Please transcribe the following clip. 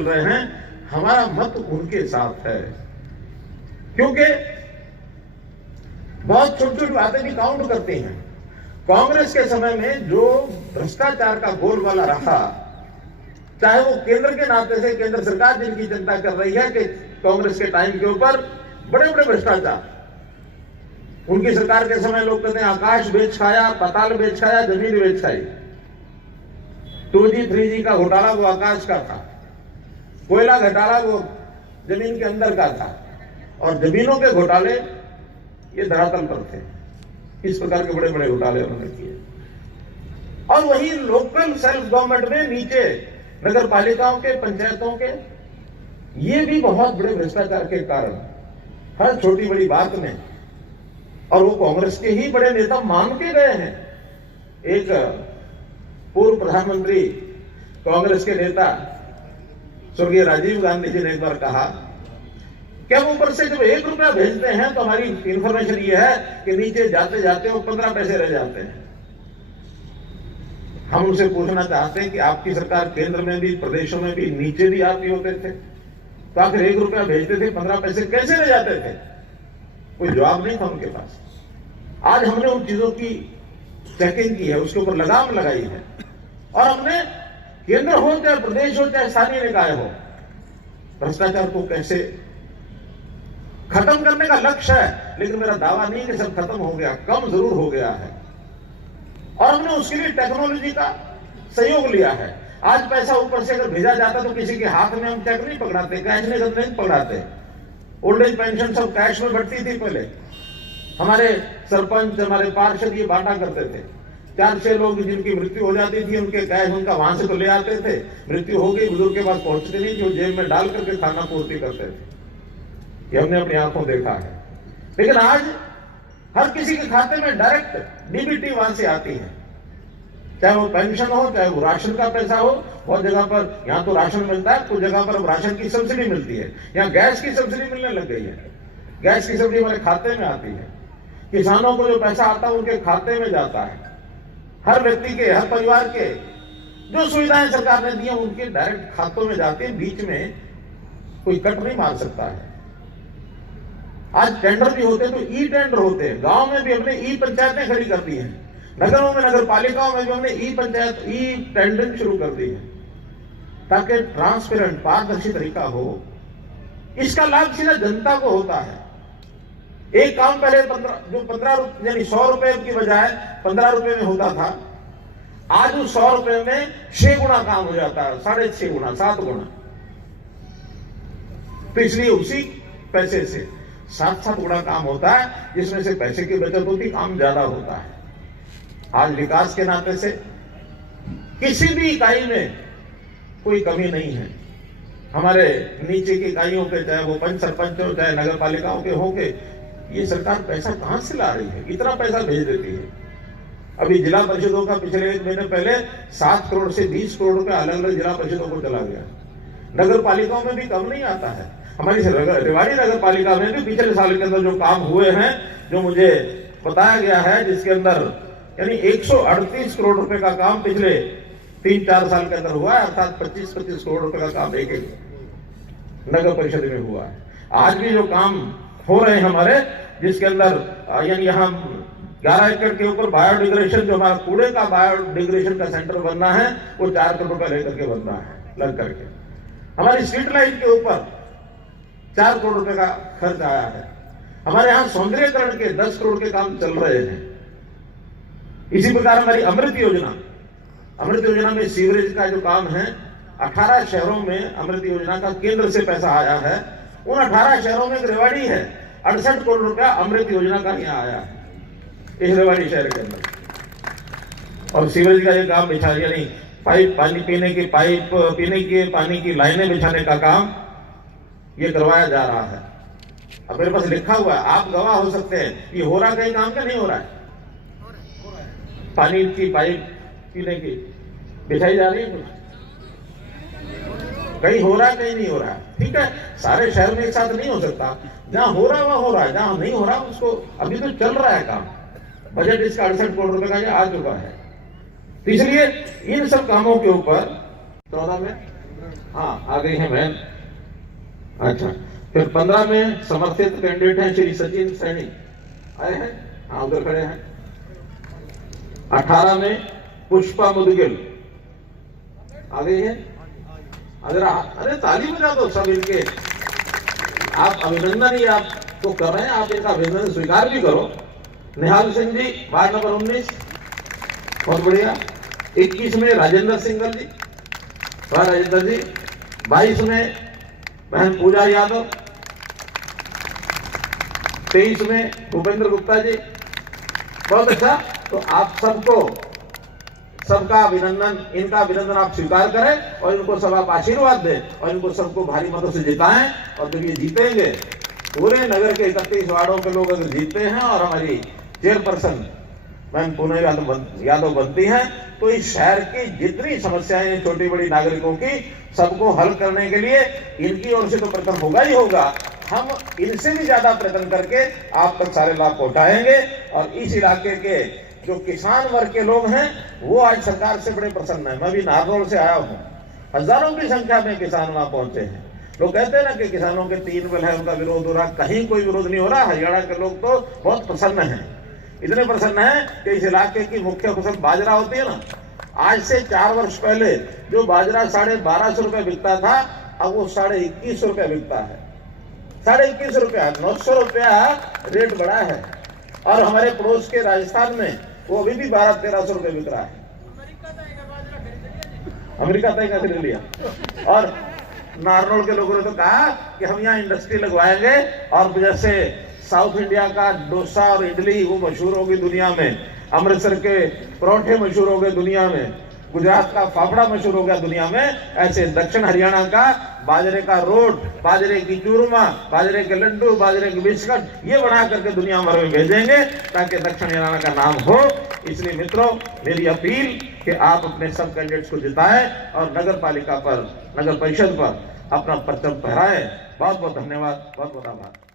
चल रहे हैं, हमारा मत उनके साथ है, क्योंकि बहुत छोटी छोटी बातें भी काउंट करती हैं। कांग्रेस के समय में जो भ्रष्टाचार का बोलबाला रहा, चाहे वो केंद्र के नाते से केंद्र सरकार जिनकी चिंता कर रही है कि कांग्रेस के टाइम के ऊपर बड़े बड़े भ्रष्टाचार, उनकी सरकार के समय लोग कहते हैं आकाश बेच खाया, पाताल बेच खाया, जमीन बेच खाई। 2G 3G का घोटाला वो आकाश का था, कोयला घोटाला वो जमीन के अंदर का था, और जमीनों के घोटाले ये धरातल पर थे। इस प्रकार के बड़े बड़े घोटाले उन्होंने किए। और वही लोकल सेल्फ गवर्नमेंट में नीचे नगर पालिकाओं के, पंचायतों के, ये भी बहुत बड़े भ्रष्टाचार के कारण हर छोटी बड़ी बात में, और वो कांग्रेस के ही बड़े नेता मान के गए हैं। एक पूर्व प्रधानमंत्री कांग्रेस के नेता स्वर्गीय राजीव गांधी जी ने एक बार कहा कि हम ऊपर से जब 1 रुपया भेजते हैं तो हमारी इंफॉर्मेशन ये है कि नीचे जाते जाते वो 15 पैसे रह जाते हैं। हम उनसे पूछना चाहते हैं कि आपकी सरकार केंद्र में भी, प्रदेशों में भी नीचे भी आप ही होते थे, तो आखिर 1 रुपया भेजते थे, 15 पैसे कैसे रह जाते थे? कोई जवाब नहीं था उनके पास। आज हमने उन चीजों की चेकिंग की है, उसके ऊपर लगाम लगाई है, और हमने केंद्र हो चाहे प्रदेश हो चाहे स्थानीय निकाय हो, भ्रष्टाचार को कैसे खत्म करने का लक्ष्य है। लेकिन मेरा दावा नहीं कि सब खत्म हो गया, कम जरूर हो गया है, और हमने उसके लिए टेक्नोलॉजी का सहयोग लिया है। आज पैसा ऊपर से अगर भेजा जाता तो किसी के हाथ में हम चेक नहीं पकड़ाते, कैश नहीं पकड़ाते। ओल्ड एज पेंशन सब कैश में बढ़ती थी पहले, हमारे सरपंच, हमारे पार्षद ये बांटा करते थे। 4-6 लोग जिनकी मृत्यु हो जाती थी, उनके कैश उनका वहां से तो ले आते थे, मृत्यु हो गई, बुजुर्ग के पास पहुंचते नहीं, जो जेब में डाल करके खाना पूर्ति करते थे। ये हमने अपनी आंखों देखा है। लेकिन आज हर किसी के खाते में डायरेक्ट डीबीटी वहां से आती है, चाहे वो पेंशन हो, चाहे वो राशन का पैसा हो। बहुत जगह पर यहाँ तो राशन मिलता है, कुछ जगह पर अब राशन की सब्सिडी मिलती है। यहाँ गैस की सब्सिडी मिलने लग गई है, गैस की सब्सिडी हमारे खाते में आती है। किसानों को जो पैसा आता है उनके खाते में जाता है। हर व्यक्ति के, हर परिवार के जो सुविधाएं सरकार ने दी हैं उनके डायरेक्ट खातों में जाते हैं, बीच में कोई कट नहीं मार सकता है। आज टेंडर भी होते हैं तो ई टेंडर होते हैं। गांव में भी हमने ई पंचायतें खड़ी कर दी हैं, नगरों में, नगर पालिकाओं में भी हमने ई पंचायत, ई टेंडरिंग शुरू कर दी है, ताकि ट्रांसपेरेंट, पारदर्शी तरीका हो। इसका लाभ सीधा जनता को होता है। एक काम पहले 15 यानी 100 रुपए की बजाय 15 रुपए में होता था, आज उस 100 रुपए में 6 गुना काम हो जाता है, 6.5 गुना, 7 गुना। तो इसलिए उसी पैसे से 7 गुना काम होता है, जिसमें से पैसे की बचत होती, काम ज्यादा होता है। आज विकास के नाते से किसी भी इकाई में कोई कमी नहीं है। हमारे नीचे की इकाइयों पे, चाहे वो पंच सरपंच हो, चाहे नगर पालिकाओं के हो, के ये सरकार पैसा कहां से ला रही है? इतना पैसा भेज देती है। अभी जिला परिषदों का पिछले 1 महीने पहले 7 करोड़ से 20 करोड़ रुपए अलग अलग जिला परिषदों को चला गया। नगर पालिकाओं में भी कम नहीं आता है। हमारी रेवाड़ी नगर पालिका में भी पिछले साल के अंदर जो काम हुए हैं, जो मुझे बताया गया है, जिसके अंदर यानी 138 करोड़ रुपए का काम पिछले 3-4 साल के अंदर हुआ है, अर्थात 25-25 करोड़ रुपए का काम एक नगर परिषद में हुआ है। आज भी जो काम हो रहे हैं हमारे, जिसके अंदर यानी यहाँ 11 एकड़ के ऊपर बायोडिग्रेशन, जो हमारा कूड़े का बायोडिग्रेशन का सेंटर बनना है, वो 4 करोड़ रुपए लेकर के बनना है, लग करके। हमारी स्ट्रीट लाइट के ऊपर 4 करोड़ रुपए का खर्च आया है। हमारे यहाँ सौंदर्यीकरण के 10 करोड़ के काम चल रहे हैं। इसी प्रकार हमारी अमृत योजना में सीवरेज का जो काम है, 18 शहरों में अमृत योजना का केंद्र से पैसा आया है। उन 18 शहरों में एक रेवाड़ी है, 68 करोड़ रुपया अमृत योजना का यहाँ आया है, इस रेवाड़ी शहर के अंदर। और सीवरेज का ये काम बिछा, यानी पाइप, पानी पीने की पाइप, पीने के पानी की लाइनें बिछाने का काम ये करवाया जा रहा है। अब मेरे पास लिखा हुआ है, आप गवाह हो सकते हैं, ये हो रहा कहीं काम क्या नहीं हो रहा है? पानी की पाइप पीने की बिछाई जा रही है, कुछ कहीं हो रहा है, कहीं नहीं हो रहा है। ठीक है, सारे शहर में एक साथ नहीं हो सकता। जहां हो रहा वह हो रहा है, जहां नहीं हो रहा उसको, अभी तो चल रहा है काम। बजट इसका 68 करोड़ रुपए का ये आ चुका है। इसलिए इन सब कामों के ऊपर 14 में हाँ, आ गई है बहन। अच्छा, फिर 15 में समर्थित कैंडिडेट हैं श्री सचिन सैनी, आए हैं, हाँ उधर खड़े हैं। 18 में पुष्पा मुदगिल आ गई है। अरे ताली बजा दो सब इनके, आप अभिनंदन ही आपको कर रहे हैं, आप इनका अभिनंदन स्वीकार भी करो। निहाल सिंह जी वार्ड नंबर 19, बहुत बढ़िया। 21 में राजेंद्र सिंगल जी, वाह राजेंद्र जी। 22 में बहन पूजा यादव। 23 में भूपेंद्र गुप्ता जी, बहुत अच्छा। तो आप सबका अभिनंदन, इनका अभिनंदन आप स्वीकार करें और इनको सब आप आशीर्वाद दें और इनको सबको भारी मतों से जिताएं। और जब ये जीतेंगे, पूरे नगर के 31 वार्डों के लोग अगर जीतते हैं और हमारी चेयरपर्सन मैम पूनम यादव बनती हैं, तो इस शहर की जितनी समस्याएं हैं छोटी बड़ी नागरिकों की, सबको हल करने के लिए इनकी ओर से तो प्रयत्न होगा ही होगा, हम इनसे भी ज्यादा प्रयत्न करके आप तक सारे लाभ पहुंचाएंगे। और इस इलाके के जो किसान वर्ग के लोग हैं वो आज सरकार से बड़े प्रसन्न है। मैं भी नारनौल से आया हूँ, हजारों की संख्या में किसान वहां पहुंचे हैं। लोग कहते हैं ना कि किसानों के 3 बिल है, उनका विरोध हो रहा, कहीं कोई विरोध नहीं हो रहा। हरियाणा के लोग तो बहुत प्रसन्न हैं, इतने प्रसन्न हैं कि इस इलाके की मुख्य फसल बाजरा होती है ना, आज से 4 वर्ष पहले जो बाजरा 1250 रुपए बिकता था, अब वो 21.5 रुपए बिकता है। 21.5 रुपया, 900 रुपया रेट बढ़ा है। और हमारे पड़ोस के राजस्थान में वो अभी भी 1200-1300 रुपए बिक रहा है। अमेरिका तय का खरीद लिया। और नारनौल के लोगों ने तो कहा कि हम यहाँ इंडस्ट्री लगवाएंगे और जैसे साउथ इंडिया का डोसा और इडली वो मशहूर होगी दुनिया में, अमृतसर के परोठे मशहूर हो गए दुनिया में, गुजरात का फाफड़ा मशहूर हो गया दुनिया में, ऐसे दक्षिण हरियाणा का बाजरे का रोट, बाजरे की चूरमा, बाजरे के लड्डू, बाजरे के बिस्कुट ये बना करके दुनिया भर में भेजेंगे ताकि दक्षिण हरियाणा का नाम हो। इसलिए मित्रों, मेरी अपील कि आप अपने सब कैंडिडेट्स को जिताएं और नगर पालिका पर, नगर परिषद पर अपना परचम फहराएं। बहुत बहुत धन्यवाद, बहुत बहुत आभार।